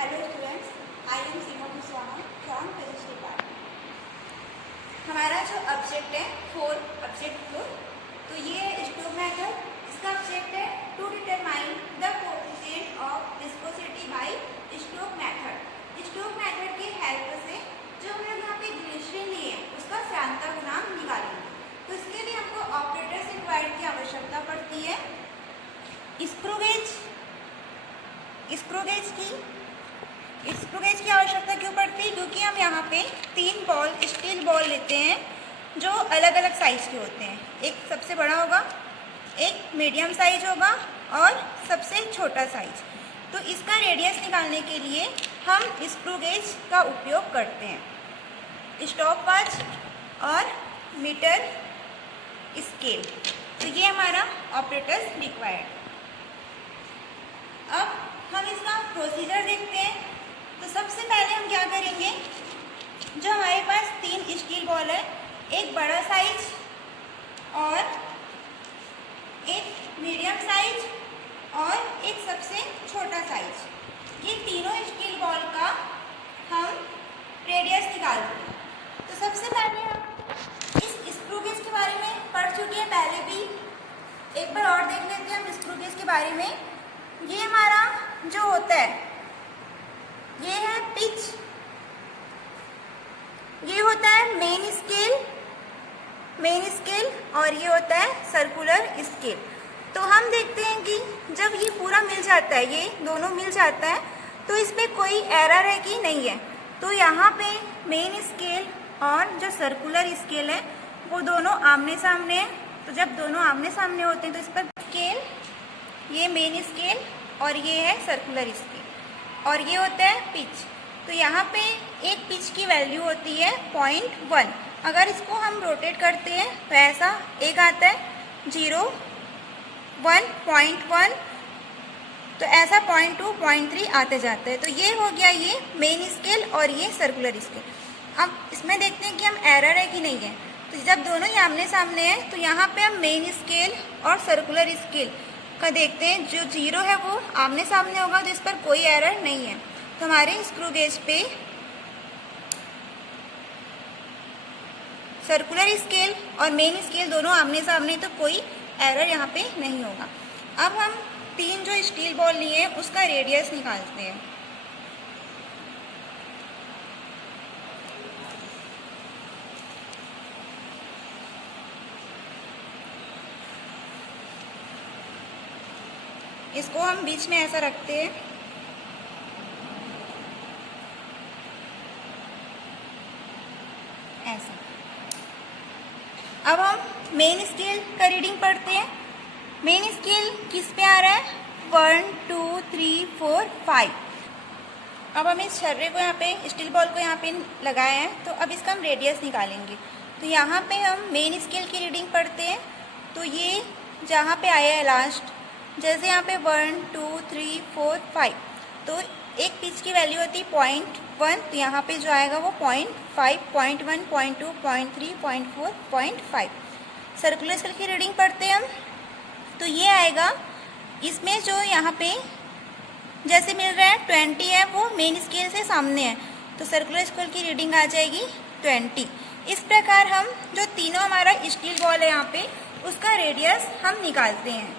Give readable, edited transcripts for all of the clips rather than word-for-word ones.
Hello students, I am Seema Kushwaha from physics department. हमारा जो object है ऑब्जेक्ट 4, तो ये स्टोक मेथड, इसका ऑब्जेक्ट है to determine the coefficient of viscosity by Stoke method. Stoke method की हेल्प से जो हम लोग यहाँ पे ग्लिसरीन लिए हैं उसका श्यानता गुणांक निकालेंगे। तो इसके लिए हमको ऑपरेटर्स रिक्वायर्ड की आवश्यकता पड़ती है। स्क्रू गेज की आवश्यकता क्यों पड़ती है? क्योंकि हम यहाँ पे 3 स्टील बॉल लेते हैं जो अलग अलग साइज के होते हैं। एक सबसे बड़ा होगा, एक मीडियम साइज होगा और सबसे छोटा साइज। तो इसका रेडियस निकालने के लिए हम स्क्रू गेज का उपयोग करते हैं। स्टॉप वॉच और मीटर स्केल, तो ये हमारा ऑपरेटर्स रिक्वायर्ड। अब हम इसका प्रोसीजर देखते हैं। तो सबसे पहले हम क्या करेंगे, जो हमारे पास 3 स्टील बॉल है, एक बड़ा साइज और एक मीडियम साइज और एक सबसे छोटा साइज, ये तीनों स्टील बॉल का हम रेडियस निकालते हैं। तो सबसे पहले हम इस स्क्रू गेज के बारे में पढ़ चुके हैं पहले भी, एक बार और देख लेते हैं हम स्क्रू गेज के बारे में। ये हमारा जो होता है ये है पिच, ये होता है मेन स्केल और ये होता है सर्कुलर स्केल। तो हम देखते हैं कि जब ये पूरा मिल जाता है, ये दोनों मिल जाता है, तो इसमें कोई एरर है कि नहीं है। तो यहाँ पे मेन स्केल और जो सर्कुलर स्केल है वो दोनों आमने सामने हैं। तो जब दोनों आमने सामने होते हैं तो इस पर स्केल, ये मेन स्केल और ये है सर्कुलर स्केल और ये होता है पिच। तो यहाँ पे एक पिच की वैल्यू होती है 0.1। अगर इसको हम रोटेट करते हैं तो ऐसा एक आता है 0, 1, 0.1, तो ऐसा 0.2, 0.3 आते जाते हैं। तो ये हो गया ये मेन स्केल और ये सर्कुलर स्केल। अब इसमें देखते हैं कि हम एरर है कि नहीं है। तो जब दोनों ही आमने सामने हैं तो यहाँ पे हम मेन स्केल और सर्कुलर स्केल का देखते हैं, जो 0 है वो आमने सामने होगा, तो इस पर कोई एरर नहीं है। तो हमारे स्क्रू गेज पे सर्कुलर स्केल और मेन स्केल दोनों आमने सामने, तो कोई एरर यहाँ पे नहीं होगा। अब हम 3 जो स्टील बॉल लिए हैं उसका रेडियस निकालते हैं। इसको हम बीच में ऐसा रखते हैं, ऐसा। अब हम मेन स्केल का रीडिंग पढ़ते हैं। मेन स्केल किस पे आ रहा है? 1, 2, 3, 4, 5। अब हम इस छर्रे को यहाँ पे, स्टील बॉल को यहाँ पे लगाए हैं, तो अब इसका हम रेडियस निकालेंगे। तो यहाँ पे हम मेन स्केल की रीडिंग पढ़ते हैं। तो ये जहाँ पे आया है लास्ट, जैसे यहाँ पे 1, 2, 3, 4, 5, तो एक पिच की वैल्यू होती है 0.1, तो यहाँ पे जो आएगा वो 0.5, 0.1, 0.2, 0.3, 0.4, 0.5। सर्कुलर स्केल की रीडिंग पढ़ते हैं हम, तो ये आएगा, इसमें जो यहाँ पे जैसे मिल रहा है 20 है, वो मेन स्केल से सामने है, तो सर्कुलर स्केल की रीडिंग आ जाएगी 20। इस प्रकार हम जो तीनों हमारा स्टील बॉल है यहाँ पे, उसका रेडियस हम निकालते हैं।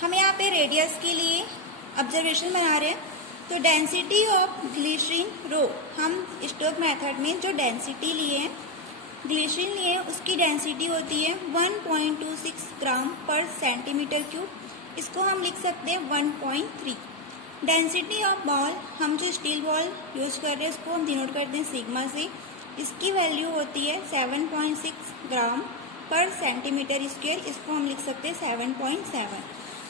हम यहाँ पे रेडियस के लिए ऑब्जर्वेशन बना रहे हैं। तो डेंसिटी ऑफ ग्लिसरीन रो, हम स्टोक मेथड में जो डेंसिटी लिए हैं, ग्लिसरीन लिए हैं, उसकी डेंसिटी होती है 1.26 ग्राम पर सेंटीमीटर क्यूब। इसको हम लिख सकते हैं 1.3। डेंसिटी ऑफ बॉल, हम जो स्टील बॉल यूज कर रहे हैं उसको हम डिनोट करते हैं सिग्मा से। इसकी वैल्यू होती है 7.6 ग्राम पर सेंटीमीटर स्क्वायर। इसको हम लिख सकते हैं 7.7।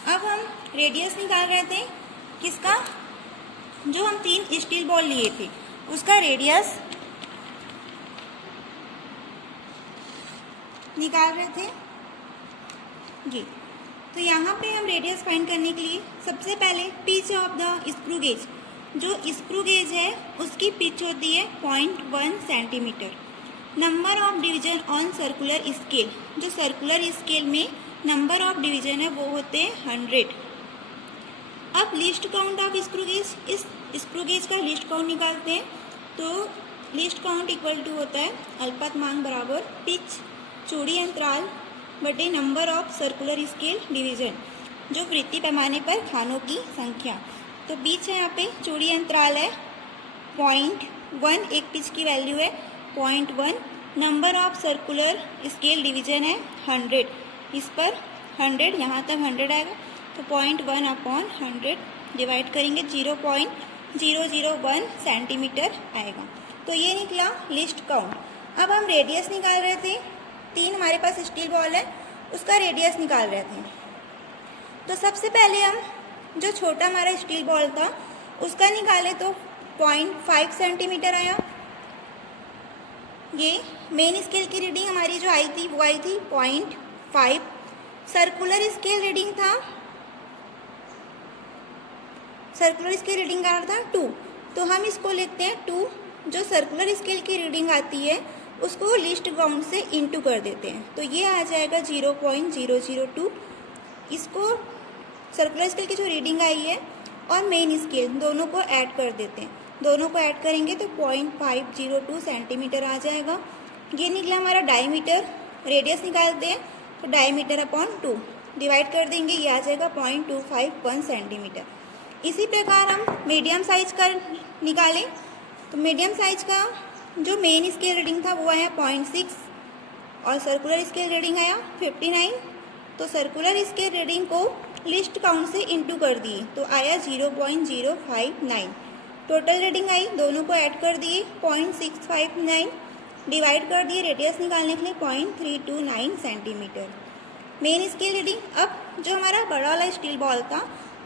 अब हम रेडियस निकाल रहे थे किसका, जो हम 3 स्टील बॉल लिए थे उसका रेडियस निकाल रहे थे ये। तो यहाँ पे हम रेडियस फाइंड करने के लिए सबसे पहले pitch of the screw gauge, जो स्क्रू गेज है उसकी पिच होती है 0.1 centimetre. Number of division on circular scale, जो सर्कुलर स्केल में नंबर ऑफ डिवीजन है वो होते हैं 100। अब list count of screw gauge, इस स्क्रू गेज का लिस्ट काउंट निकालते हैं। तो लिस्ट काउंट इक्वल टू होता है अल्पतमांक बराबर पिच चूड़ी अंतराल बटे number of circular scale division, जो वृत्तीय पैमाने पर खानों की संख्या। तो बीच है यहाँ पे चूड़ी अंतराल है 0.1, एक पिच की वैल्यू है 0.1, number of circular scale division है 100, इस पर 100 यहाँ तक 100 आएगा, तो 0.1 अपॉन 100 डिवाइड करेंगे 0.001 सेंटीमीटर आएगा। तो ये निकला लिस्ट काउंट। अब हम रेडियस निकाल रहे थे, 3 हमारे पास स्टील बॉल है, उसका रेडियस निकाल रहे थे। तो सबसे पहले हम जो छोटा हमारा स्टील बॉल था उसका निकाले तो 0.5 सेंटीमीटर आया। ये मेन स्केल की रीडिंग हमारी जो आई थी वो आई थी 0.5। सर्कुलर स्केल रीडिंग था, सर्कुलर स्केल रीडिंग का था 2, तो हम इसको लिखते हैं 2। जो सर्कुलर स्केल की रीडिंग आती है उसको लिस्ट काउंट से इनटू कर देते हैं, तो ये आ जाएगा 0.002। इसको सर्कुलर स्केल की जो रीडिंग आई है और मेन स्केल दोनों को ऐड कर देते हैं, दोनों को ऐड करेंगे तो 0.502 सेंटीमीटर आ जाएगा। ये निकला हमारा डायमीटर। रेडियस निकालते हैं तो डायमीटर अपॉन 2 डिवाइड कर देंगे, ये आ जाएगा 0.251 सेंटीमीटर। इसी प्रकार हम मीडियम साइज का निकालें तो मीडियम साइज का जो मेन स्केल रीडिंग था वो आया 0.6 और सर्कुलर स्केल रीडिंग आया 59। तो सर्कुलर स्केल रीडिंग को लिस्ट काउंट से इनटू कर दिए तो आया 0.059। टोटल रीडिंग आई, दोनों को ऐड कर दिए 0.659 डिवाइड कर दिए रेडियस निकालने के लिए 0.329 सेंटीमीटर। मेन स्केल रीडिंग, अब जो हमारा बड़ा वाला स्टील बॉल था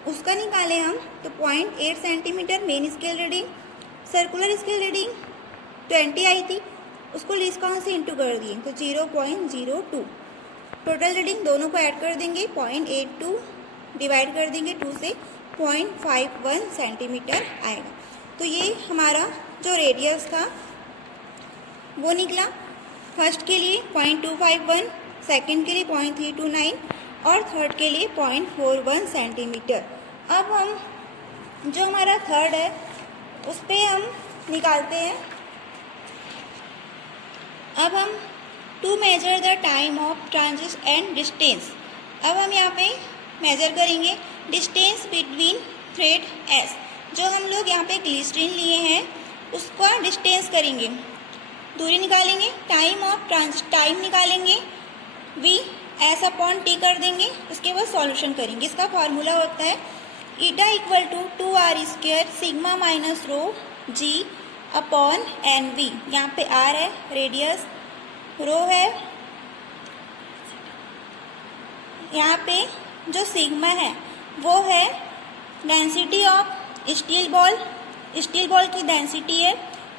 उसका निकाले हम तो 0.8 centimetre main scale reading. Circular scale reading 20 आई थी, उसको लिस्ट काउंट से इनटू कर दिए तो 0.02। टोटल रीडिंग दोनों को ऐड कर देंगे 0.82 डिवाइड कर देंगे 2 से 0.51 सेंटीमीटर आएगा। तो ये हमारा जो रेडियस था वो निकला। फर्स्ट के लिए 0.251, सेकंड के लिए 0.329 और थर्ड के लिए 0.41 सेंटीमीटर। अब हम जो हमारा थर्ड है उस पर हम निकालते हैं। अब हम to measure the time of transit and distance, अब हम यहाँ पे मेजर करेंगे डिस्टेंस बिटवीन थ्रेड एस। जो हम लोग यहाँ पे ग्लिसरीन लिए हैं उसका डिस्टेंस करेंगे, दूरी निकालेंगे, टाइम ऑफ ट्रांजिट टाइम निकालेंगे, वी एस अपॉन टी कर देंगे, उसके बाद सॉल्यूशन करेंगे। इसका फार्मूला होता है eta equal to 2r² sigma minus rho g upon n v. यहाँ पे आर है रेडियस, रो है, यहाँ पे जो सिग्मा है वो है density of steel ball, steel ball की डेंसिटी है,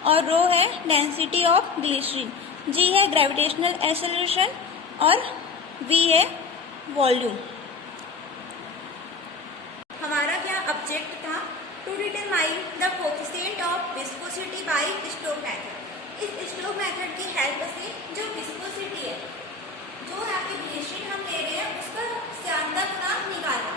और रो है डेंसिटी ऑफ ग्लिसरीन, जी है ग्रेविटेशनल एक्सेलरेशन और वी है वॉल्यूम। हमारा क्या ऑब्जेक्ट था? To determine the coefficient of viscosity by Stoke method. इस स्टोक मेथड की हेल्प से जो विस्कोसिटी है, जो यहाँ पे ग्लिसरीन हम ले रहे हैं उसका सांद्रता गुणांक निकालना।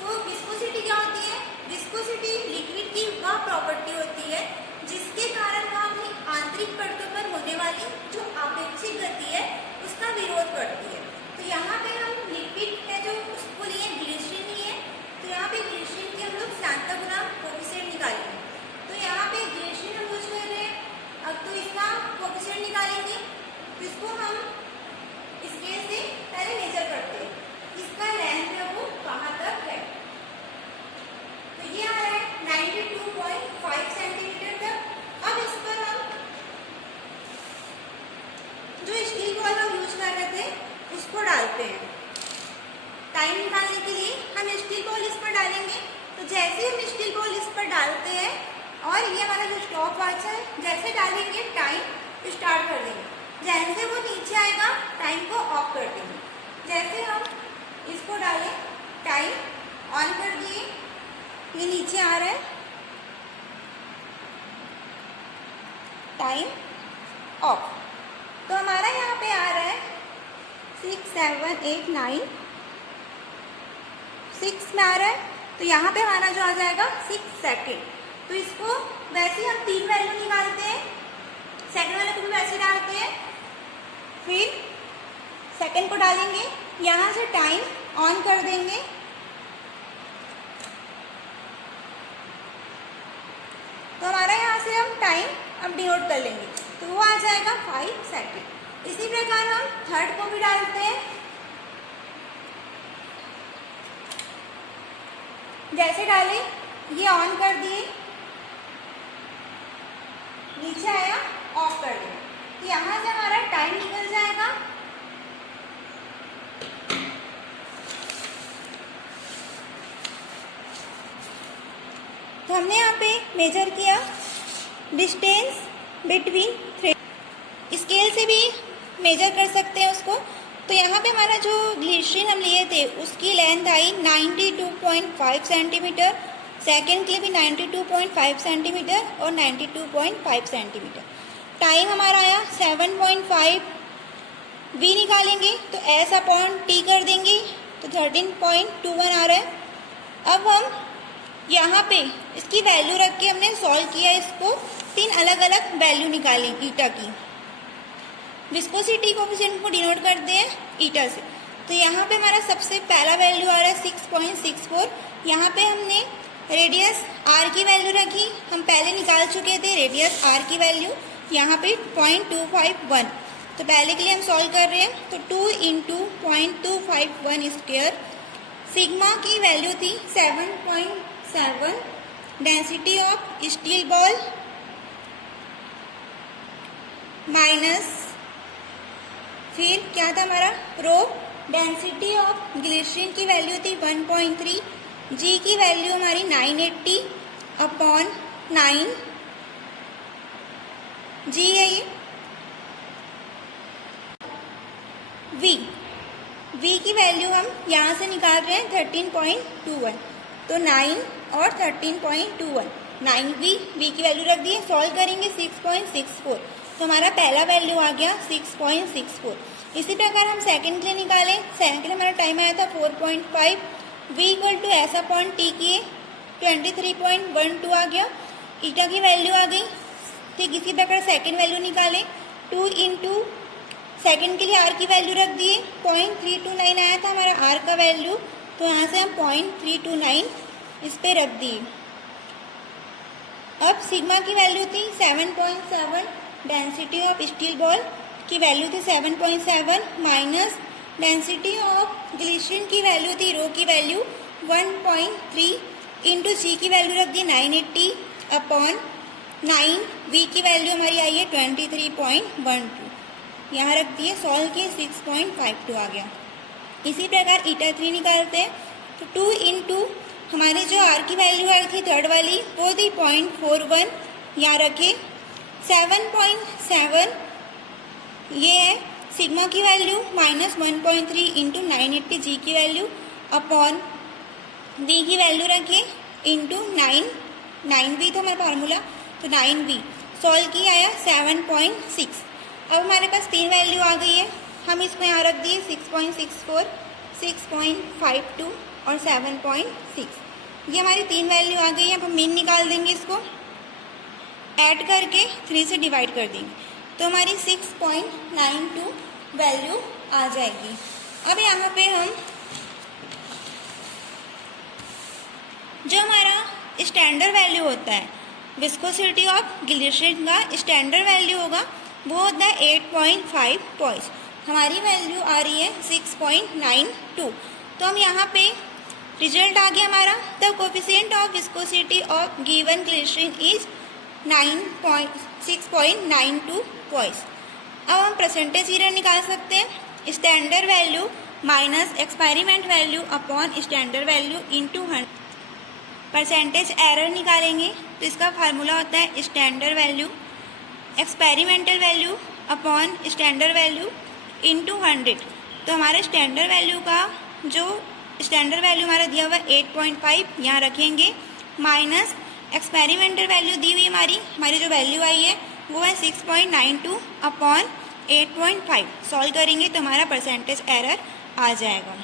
तो विस्कोसिटी क्या होती है? विस्कोसिटी लिक्विड की वह प्रॉपर्टी होती है जिसके कारण वह अपनी आंतरिक परतों पर होने वाली जो आपेक्षिक गति है उसका विरोध करती है। तो यहाँ पे हम लिक्विड है जो उसको लिए ग्लिसरीन लिए, तो यहाँ पे ग्लिसरीन की हम लोग सांद्रता गुणांक कोएफिशिएंट निकालेंगे। तो यहाँ पे ग्लिसरीन हम यूज कर रहे हैं, अब तो इसका कोएफिशिएंट निकालेंगे, तो इसको हम स्केल से पहले मेजर करते हैं, इसका लेंथ है वो कहाँ तक है। तो ये आ रहा है 92.5 सेंटीमीटर तक। अब इस पर हम जो स्टील बॉल हम यूज कर रहे थे उसको डालते हैं। टाइम निकालने के लिए हम स्टील बॉल इस पर डालेंगे, तो जैसे हम स्टील बॉल इस पर डालते हैं और ये हमारा जो स्टॉप वॉच है जैसे डालेंगे टाइम स्टार्ट कर देंगे, जैसे वो नीचे आएगा टाइम को ऑफ कर देंगे। जैसे हम इसको डालें टाइम ऑन कर दिए, ये नीचे आ रहा है टाइम ऑफ। तो हमारा यहाँ पे आ रहा है 6, 7, 8, 9, 6 में आ रहा है, तो यहाँ पे हमारा जो आ जाएगा 6 सेकेंड। तो इसको वैसे हम 3 वैल्यू निकालते हैं, सेकंड वाले को भी वैसे डालते हैं, फिर सेकंड को डालेंगे, यहाँ से टाइम ऑन कर देंगे, तो हमारा यहाँ से हम टाइम अब डिनोट कर लेंगे, तो वो आ जाएगा 5 सेकेंड। इसी प्रकार हम थर्ड को भी डालते हैं, जैसे डालें ये ऑन कर दिए, नीचे आया ऑफ कर दिया, तो यहाँ से हमारा टाइम निकल जाएगा। तो हमने यहाँ पे मेजर किया डिस्टेंस बिटवीन थ्रेड, स्केल से भी मेजर कर सकते हैं उसको। तो यहाँ पे हमारा जो ग्लिसरीन हम लिए थे उसकी लेंथ आई 92.5 सेंटीमीटर, सेकेंड के लिए भी 92.5 सेंटीमीटर और 92.5 सेंटीमीटर। टाइम हमारा आया 7.5, वी निकालेंगे तो एस अपॉन टी कर देंगे, तो 13.21 आ रहा है। अब हम यहाँ पे इसकी वैल्यू रख के हमने सॉल्व किया, इसको 3 अलग अलग वैल्यू निकाली ईटा की। विस्कोसिटी कोफिशिएंट को डिनोट करते हैं ईटा से, तो यहाँ पे हमारा सबसे पहला वैल्यू आ रहा है 6.64। यहाँ पे हमने रेडियस आर की वैल्यू रखी, हम पहले निकाल चुके थे रेडियस आर की वैल्यू, यहाँ पे 0.251। तो पहले के लिए हम सॉल्व कर रहे हैं, तो 2 × 0.251 स्क्वायर। सिग्मा की वैल्यू थी 7.7, density of steel ball minus, फिर क्या था हमारा रो, डेंसिटी ऑफ ग्लिसरीन की वैल्यू थी 1.3, जी की वैल्यू हमारी 980 अपॉन 9, जी है ये, वी की वैल्यू हम यहाँ से निकाल रहे हैं 13.21, तो 9 और 13.21, 9 की वैल्यू रख दी, सॉल्व करेंगे 6.64, तो हमारा पहला वैल्यू आ गया 6.64। इसी प्रकार हम सेकंड के लिए निकालें, सेकंड के लिए हमारा टाइम आया था 4.5, v equal to S upon T किए 23.12 आ गया, ईटा की वैल्यू आ गई। ठीक इसी प्रकार सेकंड वैल्यू निकालें, 2 × सेकंड के लिए आर की वैल्यू रख दिए, 0.329 आया था हमारा आर का वैल्यू, तो यहाँ से हम 0.329 इस पे रख दिए। अब सिग्मा की वैल्यू थी 7.7, डेंसिटी ऑफ स्टील बॉल की वैल्यू थी 7.7 माइनस डेंसिटी ऑफ ग्लिसरीन की वैल्यू थी रो की वैल्यू 1.3 इंटू जी की वैल्यू रख दी 980 अपॉन 9, वी की वैल्यू हमारी आई है 23.12, यहाँ रख दिए, सॉल्व किए 6.52 आ गया। इसी प्रकार ईटा 3 निकालते हैं, तो 2 × हमारी जो आर की वैल्यू आई थी थर्ड वाली वो थी 0.41, यहाँ रखे 7.7, ये है सिग्मा की वैल्यू माइनस 1.3 इंटू 980 जी की वैल्यू अपॉन वी की वैल्यू रखिए इंटू 9 था हमारा फार्मूला, तो 9v सॉल्व किया आया 7.6। अब हमारे पास 3 वैल्यू आ गई है, हम इसको यहाँ रख दिए 6.64, 6.52 और 7.6, ये हमारी 3 वैल्यू आ गई है। अब हम मीन निकाल देंगे, इसको ऐड करके 3 से डिवाइड कर देंगे, तो हमारी 6.92 वैल्यू आ जाएगी। अब यहाँ पे हम जो हमारा स्टैंडर्ड वैल्यू होता है विस्कोसिटी ऑफ ग्लिसरीन का स्टैंडर्ड वैल्यू होगा वो होता है 8.5 पॉइंट्स, हमारी वैल्यू आ रही है 6.92। तो हम यहाँ पे रिजल्ट आ गया हमारा, the coefficient of viscosity of given glycerine is 6.92 points. अब हम परसेंटेज एरर निकाल सकते हैं, standard value minus experiment value upon standard value into 100। Percentage error निकालेंगे तो इसका फार्मूला होता है standard value experimental value upon standard value into 100। तो हमारे स्टैंडर्ड वैल्यू का जो स्टैंडर्ड वैल्यू हमारा दिया हुआ 8.5 यहाँ रखेंगे, माइनस एक्सपेरिमेंटल वैल्यू दी हुई हमारी जो वैल्यू आई है वो है 6.92 अपॉन 8.5। सॉल्व करेंगे तो हमारा परसेंटेज एरर आ जाएगा।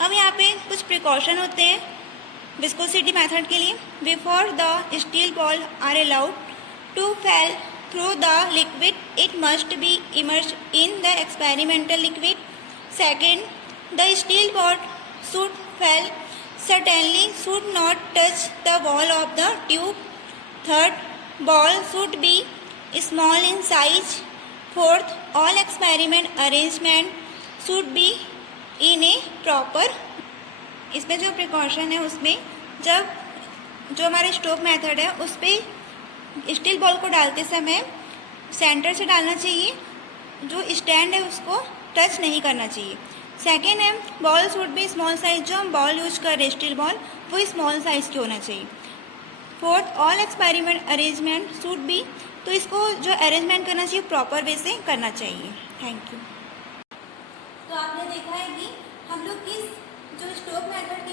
अब यहाँ पे कुछ प्रिकॉशन होते हैं विस्कोसिटी मेथड के लिए। Before the steel ball are allowed to fall through the liquid, it must be immersed in the experimental liquid. Second, the steel ball should fall certainly should not touch the wall of the tube. Third, ball should be small in size. Fourth, all experiment arrangement should be in a proper। इसमें जो precaution है उसमें जब जो हमारे stroke method है उस पर स्टील बॉल को डालते समय सेंटर से डालना चाहिए, जो स्टैंड है उसको टच नहीं करना चाहिए। सेकेंड है ball should be small size, जो हम बॉल यूज कर रहे हैं स्टील बॉल वो स्मॉल साइज की होना चाहिए। Fourth, all experiment arrangement should be, तो इसको जो अरेंजमेंट करना चाहिए प्रॉपर वे से करना चाहिए। Thank you. तो आपने देखा है कि हम लोग किस जो स्ट्रोक मेथड